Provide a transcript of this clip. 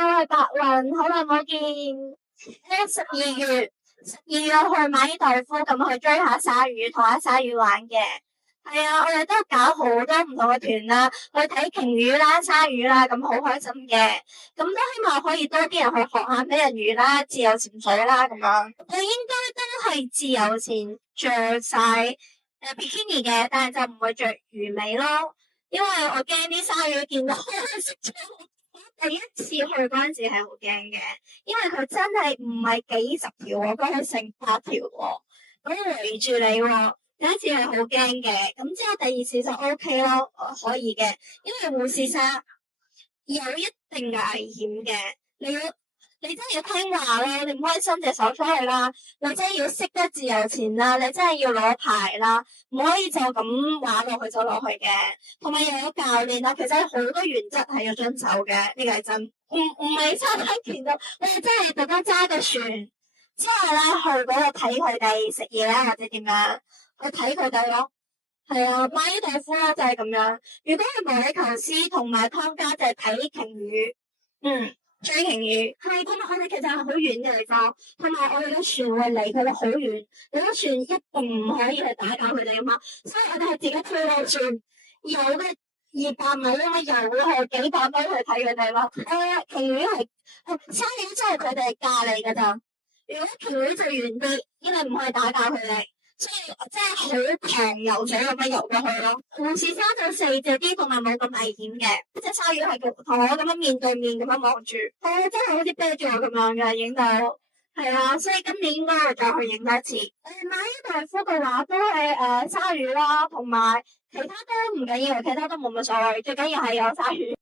我係白雲，好耐冇見。十二月去馬爾代夫咁去追下鯊魚，同下鯊魚玩嘅。係啊，我哋都搞好多唔同嘅團啦，去睇鯨魚啦、鯊魚啦，咁好開心嘅。咁都希望可以多啲人去學下美人魚啦、自由潛水啦咁樣。我應該都係自由潛着晒bikini 嘅，但係就唔會着魚尾咯，因為我驚啲鯊魚見到我食咗。第一次去嗰陣時係好驚嘅，因為佢真係唔係幾十條喎，佢係成百條喎，咁圍住你喎。第一次係好驚嘅，咁之後第二次就 OK 咯，可以嘅，因為護士莎有一定嘅危險嘅，你真係要聽話咯，你唔可以伸隻手出去啦，你真係要識得自由潛啦，你真係要攞牌啦，唔可以就咁玩落去就落去嘅，同埋又有教練啦，其實好多原則係要遵守嘅，呢個係真，唔係餐廳見到，我哋真係特登揸個船之後咧去嗰度睇佢哋食嘢啦，或者點樣去睇佢哋咯。係啊，馬爾代夫啦就係咁樣。如果係毛里求斯同埋湯加就係睇鯨魚，追鯨魚係咁，我哋其實係好遠嘅地方，同埋我哋嘅船會離佢哋好遠，你嘅船一定唔可以去打攪佢哋啊嘛，所以我哋係自己推落船，游嘅200米，因為游去幾百米去睇佢哋咯。鯨魚係鯊魚真係佢哋嫁嚟噶咋，如果鯨魚就遠啲，因為唔可以打攪佢哋。所以真係好強游水咁樣游過去咯。護士鯊就細隻啲，同埋冇咁危險嘅。隻鯊魚係同我咁樣面對面咁樣望住，真係好似啤住我咁樣嘅影到。係啊，所以今年應該會再去影多次。馬爾代夫嘅話都係鯊魚啦，同埋其他都唔緊要，其他都冇乜所謂，最緊要係有鯊魚。